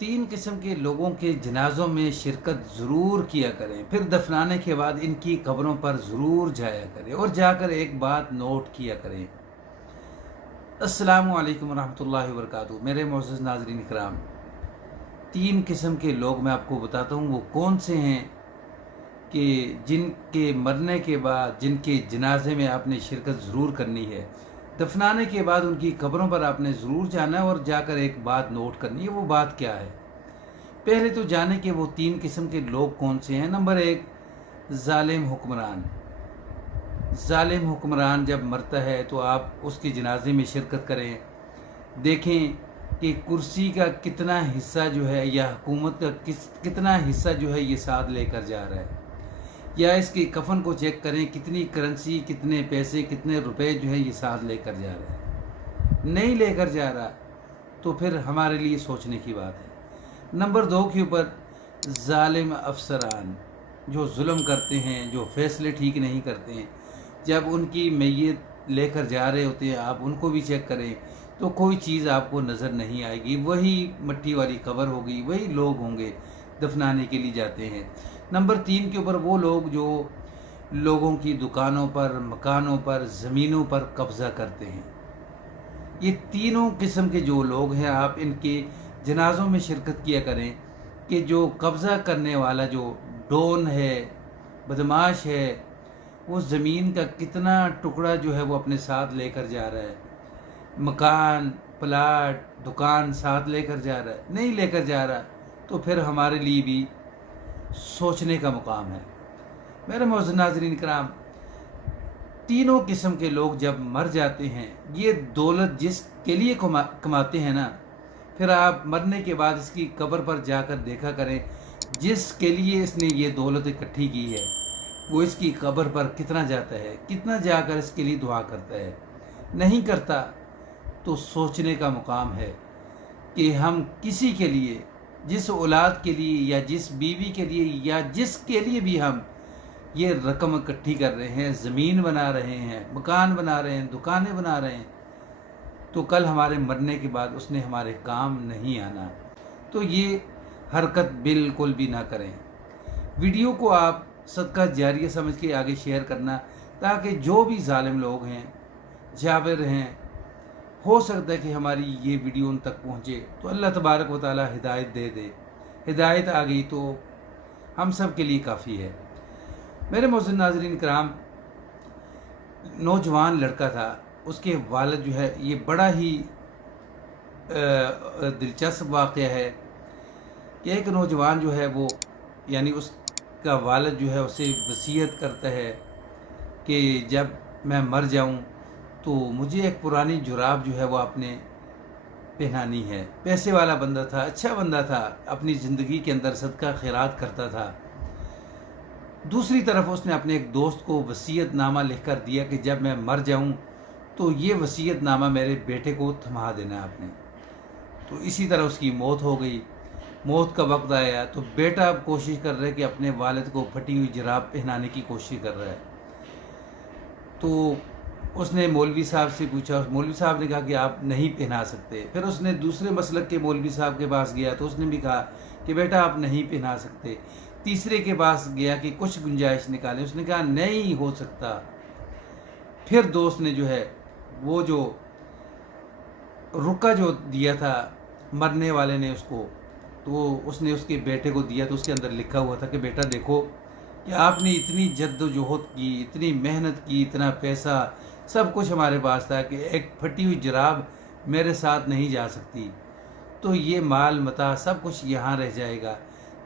तीन किस्म के लोगों के जनाज़ों में शिरकत ज़रूर किया करें, फिर दफनाने के बाद इनकी कब्रों पर ज़रूर जाया करें और जाकर एक बात नोट किया करें। अस्सलामु अलैकुम रहमतुल्लाहि व बरकातुहू। मेरे मोअज़्ज़ज़ नाज़रीन इकराम, तीन किस्म के लोग मैं आपको बताता हूँ वो कौन से हैं कि जिनके मरने के बाद जिनके जनाजे में आपने शिरकत ज़रूर करनी है, दफनाने के बाद उनकी कब्रों पर आपने ज़रूर जाना है और जाकर एक बात नोट करनी है। वो बात क्या है? पहले तो जाने कि वो तीन किस्म के लोग कौन से हैं। नंबर एक, ज़ालिम हुक्मरान। ज़ालिम हुक्मरान जब मरता है तो आप उसके जनाजे में शिरकत करें, देखें कि कुर्सी का कितना हिस्सा जो है या हुकूमत का कितना हिस्सा जो है ये साथ लेकर जा रहा है, या इसके कफन को चेक करें कितनी करेंसी, कितने पैसे, कितने रुपए जो है ये साथ लेकर जा रहा है। नहीं लेकर जा रहा तो फिर हमारे लिए सोचने की बात है। नंबर दो के ऊपर, ज़ालिम अफसरान जो जुल्म करते हैं, जो फैसले ठीक नहीं करते हैं। जब उनकी मैयत लेकर जा रहे होते हैं आप उनको भी चेक करें तो कोई चीज़ आपको नज़र नहीं आएगी, वही मट्टी वाली कब्र होगी, वही लोग होंगे दफनाने के लिए जाते हैं। नंबर तीन के ऊपर, वो लोग जो लोगों की दुकानों पर, मकानों पर, ज़मीनों पर कब्ज़ा करते हैं। ये तीनों किस्म के जो लोग हैं आप इनके जनाज़ों में शिरकत किया करें कि जो कब्ज़ा करने वाला जो डॉन है, बदमाश है, वो ज़मीन का कितना टुकड़ा जो है वो अपने साथ लेकर जा रहा है। मकान, प्लाट, दुकान साथ लेकर जा रहा है। नहीं लेकर जा रहा तो फिर हमारे लिए भी सोचने का मुकाम है। मेरे मोअज़्ज़ज़ नाज़रीन इकराम, तीनों किस्म के लोग जब मर जाते हैं, ये दौलत जिसके लिए कमाते हैं ना, फिर आप मरने के बाद इसकी कब्र पर जाकर देखा करें जिसके लिए इसने ये दौलत इकट्ठी की है वो इसकी कब्र पर कितना जाता है, कितना जाकर इसके लिए दुआ करता है। नहीं करता तो सोचने का मुकाम है कि हम किसी के लिए, जिस औलाद के लिए या जिस बीवी के लिए या जिसके लिए भी हम ये रकम इकट्ठी कर रहे हैं, ज़मीन बना रहे हैं, मकान बना रहे हैं, दुकानें बना रहे हैं, तो कल हमारे मरने के बाद उसने हमारे काम नहीं आना। तो ये हरकत बिल्कुल भी ना करें। वीडियो को आप सदका जारिया समझ के आगे शेयर करना, ताकि जो भी ज़ालिम लोग हैं, जाबिर हैं, हो सकता है कि हमारी ये वीडियो उन तक पहुँचे तो अल्लाह तबारक व तआला हिदायत दे दे। हिदायत आ गई तो हम सब के लिए काफ़ी है। मेरे मोअज़्ज़ज़ नाज़रीन इकराम, नौजवान लड़का था, उसके वालिद जो है, ये बड़ा ही दिलचस्प वाक़या है कि एक नौजवान जो है वो, यानी उसका वालिद जो है उसे वसीयत करता है कि जब मैं मर जाऊं तो मुझे एक पुरानी जुराब जो है वो आपने पहनानी है। पैसे वाला बंदा था, अच्छा बंदा था, अपनी ज़िंदगी के अंदर सदका खैरात करता था। दूसरी तरफ उसने अपने एक दोस्त को वसीयत नामा लिख कर दिया कि जब मैं मर जाऊं तो ये वसीयत नामा मेरे बेटे को थमा देना आपने। तो इसी तरह उसकी मौत हो गई। मौत का वक्त आया तो बेटा अब कोशिश कर रहा है कि अपने वालिद को फटी हुई जुराब पहनाने की कोशिश कर रहा है। तो उसने मौलवी साहब से पूछा, मौलवी साहब ने कहा कि आप नहीं पहना सकते। फिर उसने दूसरे मसलक के मौलवी साहब के पास गया तो उसने भी कहा कि बेटा आप नहीं पहना सकते। तीसरे के पास गया कि कुछ गुंजाइश निकाले, उसने कहा नहीं हो सकता। फिर दोस्त ने जो है वो जो रुका जो दिया था मरने वाले ने उसको, तो उसने उसके बेटे को दिया। तो उसके अंदर लिखा हुआ था कि बेटा देखो कि आपने इतनी जद्दोजहद की, इतनी मेहनत की, इतना पैसा सब कुछ हमारे पास था कि एक फटी हुई जुराब मेरे साथ नहीं जा सकती, तो ये माल मता सब कुछ यहाँ रह जाएगा।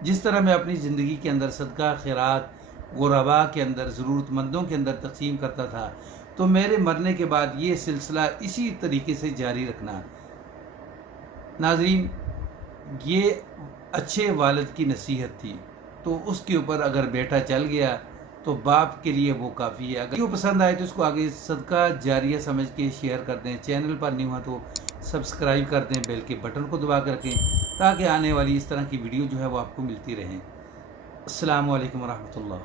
जिस तरह मैं अपनी ज़िंदगी के अंदर सदका खैरात गुरबा के अंदर, ज़रूरतमंदों के अंदर तक़सीम करता था, तो मेरे मरने के बाद ये सिलसिला इसी तरीके से जारी रखना। नाज़रीन, ये अच्छे वालिद की नसीहत थी। तो उसके ऊपर अगर बेटा चल गया तो बाप के लिए वो काफ़ी है। अगर वीडियो पसंद आए तो उसको आगे सदका जारिया समझ के शेयर कर दें। चैनल पर नहीं हुआ तो सब्सक्राइब कर दें, बेल के बटन को दबा कर रखें ताकि आने वाली इस तरह की वीडियो जो है वो आपको मिलती रहें। अस्सलामु अलैकुम रहमतुल्लाह।